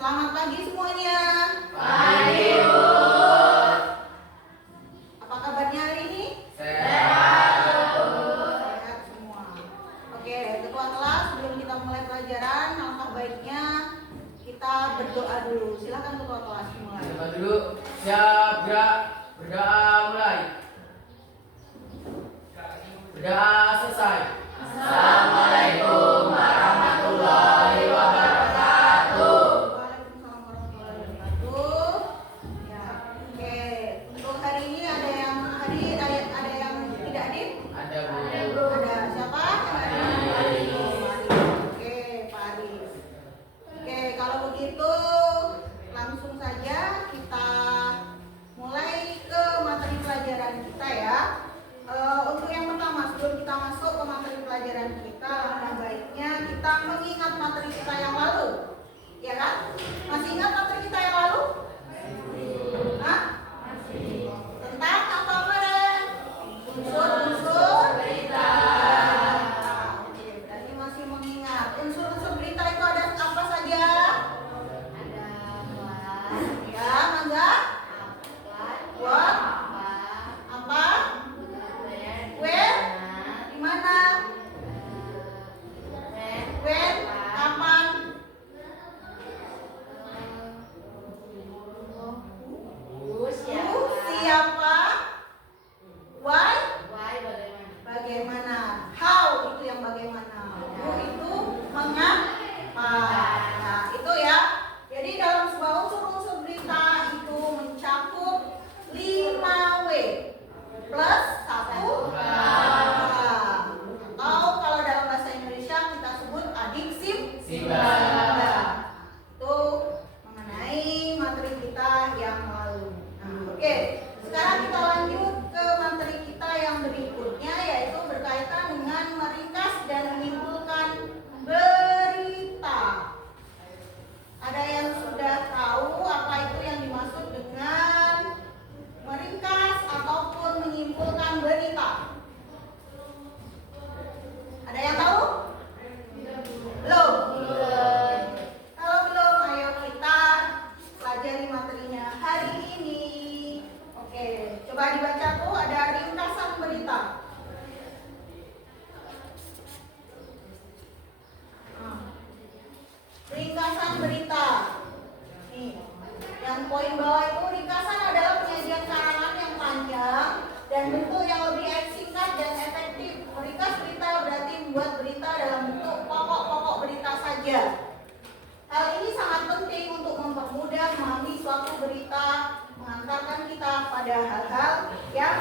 Selamat pagi semuanya. Pagi, Bu. Apa kabarnya hari ini? Sehat, Bu. Sehat semua. Oke, ketua kelas, sebelum kita mulai pelajaran, alangkah baiknya kita berdoa dulu. Silakan ketua kelas mulai. Berdoa dulu. Siap, gerak. Berdoa mulai. Berdoa selesai. Assalamualaikum warahmatullahi wabarakatuh. Waalaikumsalam warahmatullahi wabarakatuh. Ya, oke. Untuk hari ini ada yang hadir, ada yang tidak hadir? Ada, Bu. Ada siapa? Aris. Oke, Pak Aris. Oke, kalau begitu langsung saja kita mulai ke materi pelajaran kita ya. Untuk yang pertama, sebelum kita masuk ke materi pelajaran kita, alangkah baiknya kita mengingat materi kita yang lalu, ya kan? Masih ingat materi kita yang lalu? Hah? Tentang apa, Meren? Unsur-unsur berita. Oke, berarti masih mengingat. Unsur-unsur berita itu ada apa saja? Ada Ya, mangga. What? Apa? Where? Di mana? When? Kapan? Who? Siapa? Why? Bagaimana? How itu yang bagaimana? Who itu mengapa? Nah, itu ya. Jadi dalam sebuah unsur-unsur berita itu mencakup 5W plus 1 H. Atau kalau dalam bahasa Indonesia kita sebut adiksim Simba. Itu mengenai materi kita yang lalu. Nah, oke. Sekarang kita lanjut ke materi kita yang berikutnya, yaitu berkaitan dengan meringkas dan menyimpulkan berita. Ada yang sudah tahu apa itu yang dimaksud dengan meringkas ataupun menyimpulkan berita? Ada yang tahu? Belum? Kalau belum, ayo kita pelajari materinya hari ini. Oke, coba dibaca tuh, ada ringkasan berita. Ringkasan berita. Nih, yang poin bawah itu ringkasan adalah penyajian karangan yang panjang dan bentuk yang lebih singkat dan efektif. Meringkas berita berarti membuat berita dalam bentuk pokok-pokok berita saja. Hal ini sangat penting untuk mempermudah memahami suatu berita, mengantarkan kita pada hal-hal yang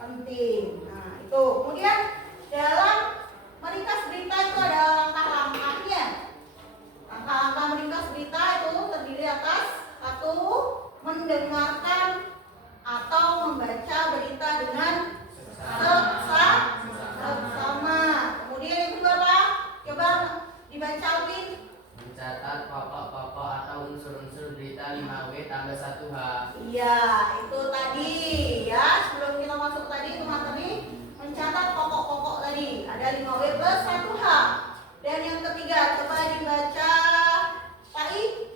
penting. Nah, itu. Kemudian dalam meringkas berita itu ada langkah-langkahnya. Langkah-langkah meringkas berita itu terdiri atas 1. Mendengarkan atau membaca berita dengan seksama. Kemudian yang kedua apa? Coba dibaca Alvin. Mencatat pokok-pokok atau unsur-unsur berita 5W tambah 1H. Iya, itu tadi ya. Sebelum kita masuk tadi ke materi, mencatat pokok-pokok tadi. Ada 5W plus 1H. Dan yang ketiga, coba dibaca Pak I.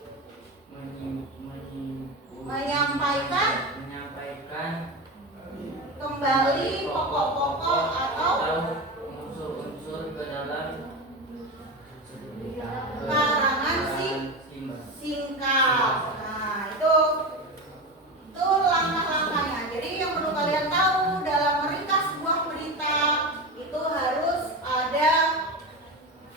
Menyampaikan kembali pokok-pokok atau unsur-unsur ke dalam karangan singkat. Nah, itu langkah-langkahnya. Jadi yang perlu kalian tahu dalam meringkas sebuah berita itu harus ada,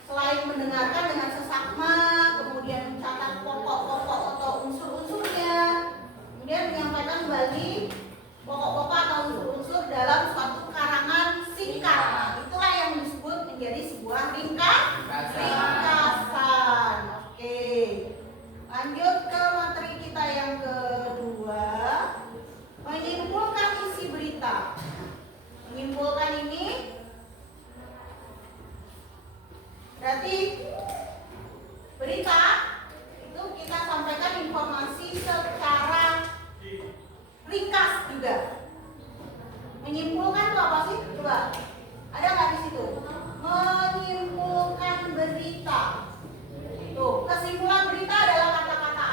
selain mendengarkan dengan seksama, kemudian mencatat pokok-pokok atau unsur-unsurnya, kemudian menyampaikan kembali pokok-pokok atau unsur-unsur dalam suatu karangan singkat. Nah, itulah yang disebut menjadi sebuah ringkasan. Oke, lanjut ke materi kita yang kedua, menyimpulkan isi berita. Menyimpulkan ini berarti berita itu kita sampaikan informasi secara ringkas juga. Menyimpulkan itu apa sih? Coba, ada nggak di situ? Menyimpulkan berita. Tuh, kesimpulan berita adalah kata-kata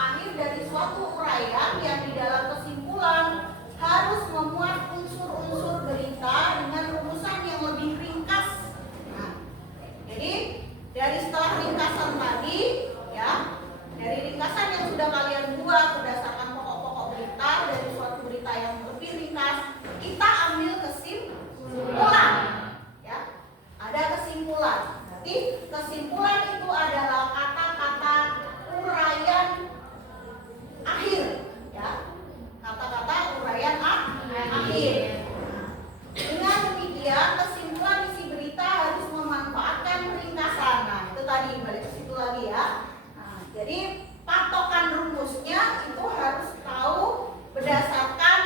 Jadi patokan rumusnya itu harus tahu berdasarkan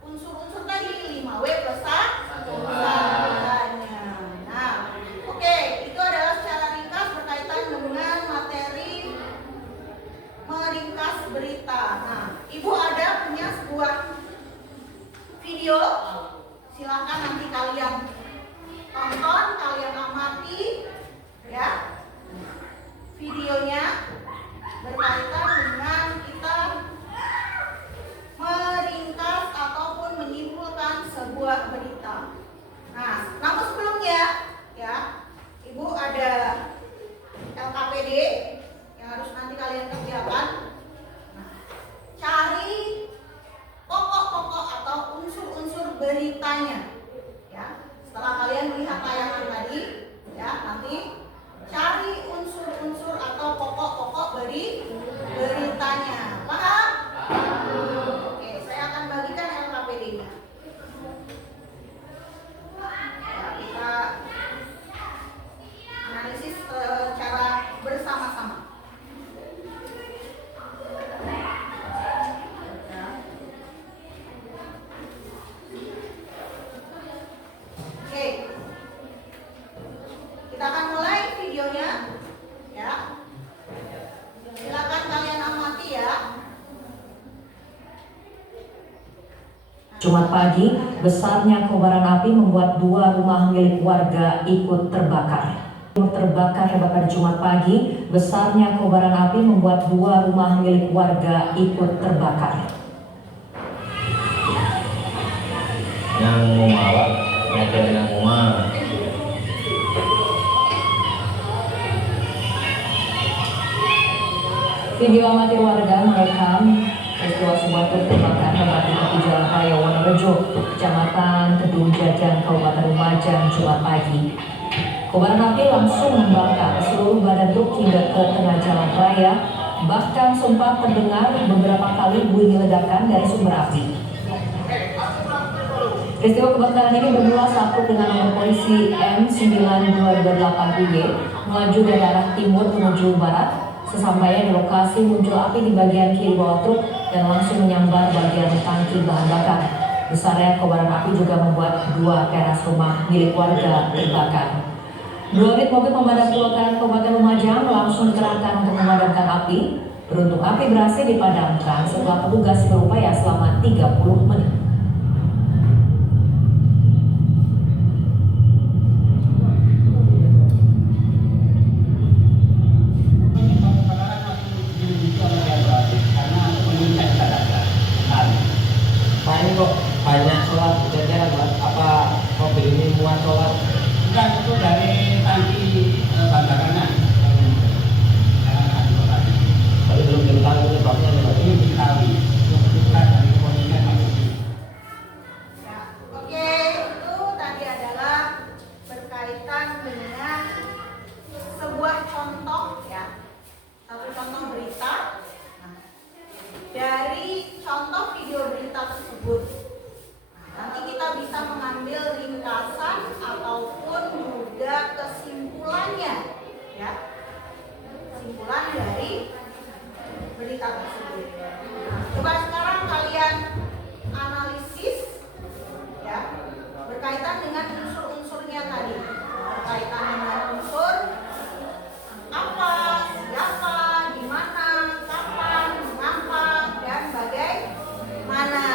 unsur-unsur tadi 5W plus 1-nya. Nah, oke, itu adalah secara ringkas berkaitan dengan materi meringkas berita. Nah, Ibu ada punya sebuah video, silakan nanti kalian tonton, kalian amati ya videonya berkaitan dengan kita meringkas ataupun menyimpulkan sebuah berita. Nah, namun sebelumnya ya, Ibu ada LKPD yang harus nanti kalian kerjakan. Nah, cari pokok-pokok atau unsur-unsur beritanya. Ya, setelah kalian melihat tayangan tadi, ya nanti cari unsur-unsur atau pokok-pokok beritanya. Paham? Oke, saya akan bagikan LKPD-nya. Ya, kita analisis secara bersama-sama. Oke, kita akan mulai videonya, ya. Silakan kalian amati ya. Jumat pagi, besarnya kobaran api membuat 2 rumah milik warga ikut terbakar. Terbakar ya pada Jumat pagi, besarnya kobaran api membuat 2 rumah milik warga ikut terbakar. Yang mau mawak, yang mau Video amatir warga merekam peristiwa sebuah truk terbakar hebat di tepi Jalan Raya Wonorejo, Kecamatan Kedung Jajang, Kabupaten Lumajang, Jumat pagi. Kobaran api langsung membakar seluruh badan truk hingga ke tengah jalan raya, bahkan sempat terdengar beberapa kali bunyi ledakan dari sumber api. Peristiwa kebakaran ini bermula saat truk dengan nomor polisi M9228UY melaju dari arah timur menuju barat. Sesampainya di lokasi muncul api di bagian kiri bawah truk dan langsung menyambar bagian tangki bahan bakar. Besarnya kobaran api juga membuat 2 teras rumah milik warga terbakar. 2 unit mobil pemadam kebakaran Kabupaten Lumajang langsung dikerahkan untuk memadamkan api. Beruntung api berhasil dipadamkan setelah petugas berupaya selama 30 menit. Pak ini kok banyak sholat jajaran Pak? Apa mobil ini muat sholat? Bukan, itu dari tangki bandarannya. Tapi belum diketahui penyebabnya nih Pak. Ini diketahui. Kita dari kepolisian masih. Ya, oke, itu tadi adalah berkaitan dengan sebuah contoh ya, satu contoh berita. Nah, dari contoh video berita tersebut, nanti kita bisa mengambil ringkasan ataupun juga kesimpulannya, ya, kesimpulan dari berita tersebut. Nah, coba sekarang kalian analisis ya berkaitan dengan unsur-unsurnya tadi, berkaitan dengan unsur apa, siapa, di mana, kapan, mengapa, dan bagaimana.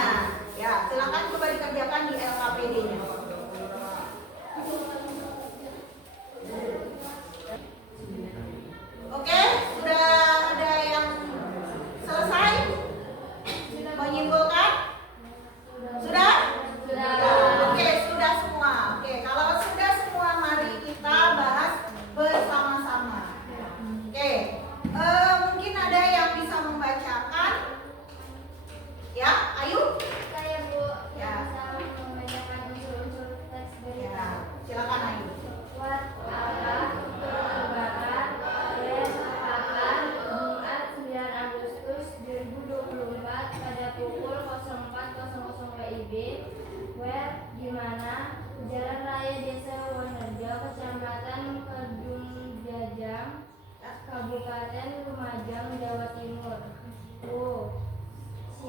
Ya, silakan coba dikerjakan di LKPD-nya. Oke, sudah ada yang selesai?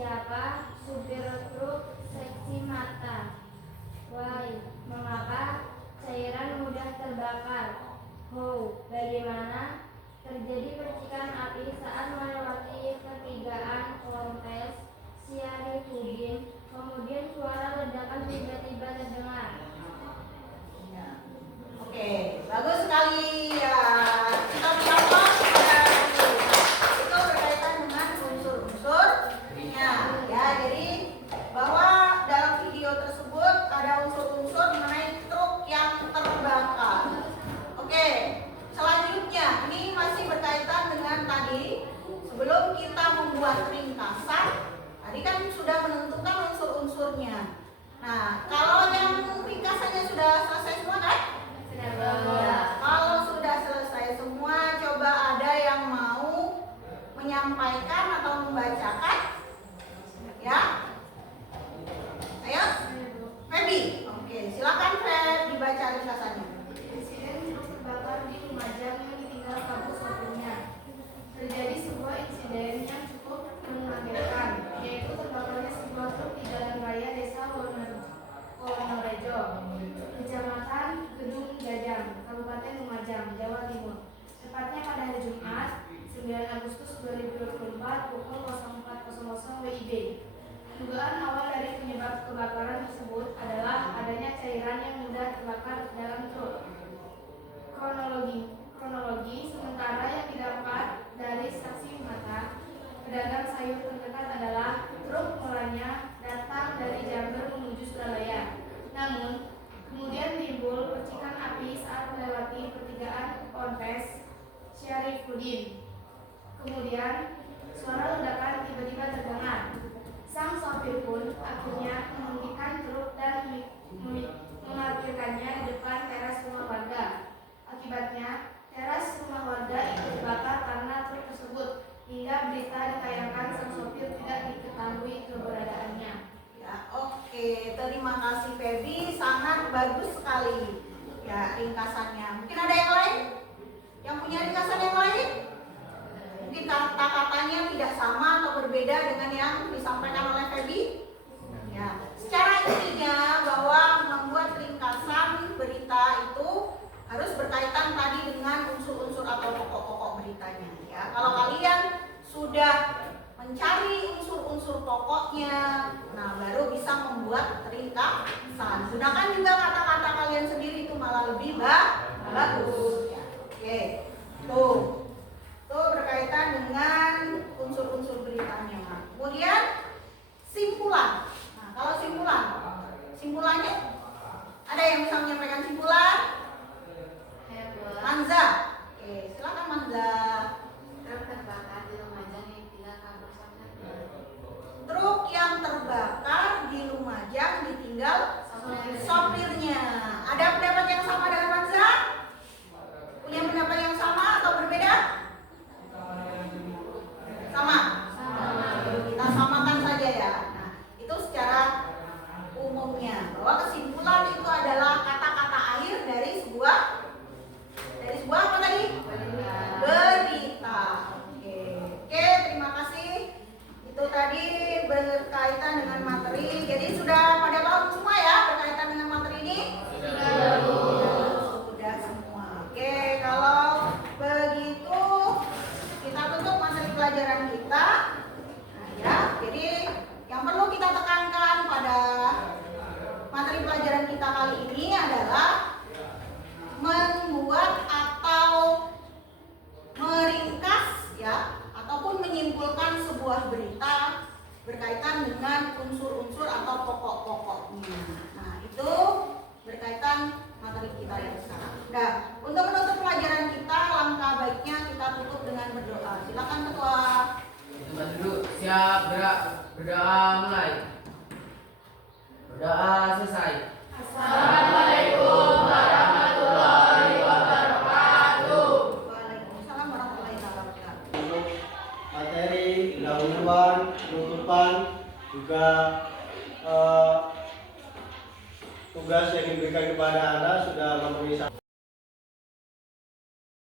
Siapa supir truk seksi mata? Why? Mengapa cairan mudah terbakar? How? Bagaimana terjadi percikan api saat melewati pertigaan Ponpes Syarifudin? Kemudian suara ledakan tiba-tiba terdengar. Ya. Oke, bagus sekali ya. Kita berapa pada itu berkaitan dengan unsur-unsurnya. Ya, jadi bahwa dalam video tersebut ada unsur-unsur mengenai truk yang terbakar. Oke, selanjutnya ini masih berkaitan dengan tadi. Sebelum kita membuat ringkasan, tadi kan sudah menentukan unsur-unsurnya. Nah, kalau yang ringkasannya sudah selesai semua kan? Ya, kalau sudah selesai semua, coba ada yang mau menyampaikan atau membacakan? Ya? Ayo, Feby. Oke, silakan Feb dibaca ringkasannya. Insiden truk terbakar di Lumajang yang ditinggal kabur sopirnya. Terjadi sebuah insiden yang cukup mengagetkan, yaitu terbakarnya sebuah truk di jalan raya desa Wonorejo, Kecamatan Gedung Gajang, Kabupaten Lumajang, Jawa Timur. Tepatnya pada hari Jumat, 9 Agustus 2024 pukul 04.00 WIB. Dugaan awal dari penyebab kebakaran tersebut adalah adanya cairan yang mudah terbakar dalam truk. Kronologi sementara yang didapat dari saksi mata, pedagang sayur terdekat adalah truk mulanya datang dari Jember menuju Surabaya. Namun, kemudian timbul percikan api saat melewati pertigaan Ponpes Syarifudin. Kemudian, suara ledakan tiba-tiba terdengar. Sang sopir pun akhirnya menghentikan truk dan memarkirkannya di depan teras rumah warga. Akibatnya, teras rumah warga ikut terbakar karena truk tersebut, hingga berita ditayangkan sang sopir tidak diketahui keberadaannya. Ya, oke, terima kasih Feby, sangat bagus sekali ya ringkasannya. Mungkin ada yang lain? Yang punya ringkasan yang lain? Mungkin kata-katanya tidak sama atau berbeda dengan yang disampaikan oleh Feby. Ya, secara intinya bahwa membuat ringkasan berita itu harus berkaitan tadi dengan unsur-unsur atau pokok-pokok beritanya. Ya, kalau kalian sudah mencari unsur-unsur pokoknya, nah baru bisa membuat ringkasan. Gunakan juga kata-kata kalian sendiri, itu malah lebih bagus. Ya, oke, tuh berkaitan dengan unsur-unsur beritanya. Nah, kemudian simpulan. Nah, kalau simpulannya ada yang bisa menyampaikan simpulan? Manza. Oke, silakan Manza. Truk terbakar di Lumajang yang ditinggal kabur sopirnya. Truk yang terbakar di Lumajang ditinggal sopirnya. Ada pendapat yang sama dengan Manza? Punya pendapat yang sama atau berbeda? Sama. Kita samakan saja ya. Nah, itu secara umumnya bahwa kesimpulan itu adalah kata-kata akhir dari sebuah apa tadi? Berita. Oke, terima kasih. Itu tadi berkaitan dengan materi. Jadi sudah pada paham semua ya berkaitan dengan materi ini? Sudah semua. Oke, kalau begitu kita tutup materi pelajaran kita. Nah, ya, jadi yang perlu kita tekankan pada materi pelajaran kita kali ini adalah membuat atau meringkas ya ataupun menyimpulkan sebuah berita berkaitan dengan unsur-unsur atau pokok-pokoknya. Nah, itu berkaitan materi kita yang sekarang. Nah, untuk menutup pelajaran kita, langkah baiknya kita tutup dengan berdoa. Silakan ketua. Teman duduk, siap, gerak, berdoa mulai. Berdoa selesai. Assalamualaikum warahmatullahi wabarakatuh. Waalaikumsalam warahmatullahi wabarakatuh. Untuk materi pendahuluan, penutupan, juga tugas yang diberikan kepada Anda sudah memenuhi syarat.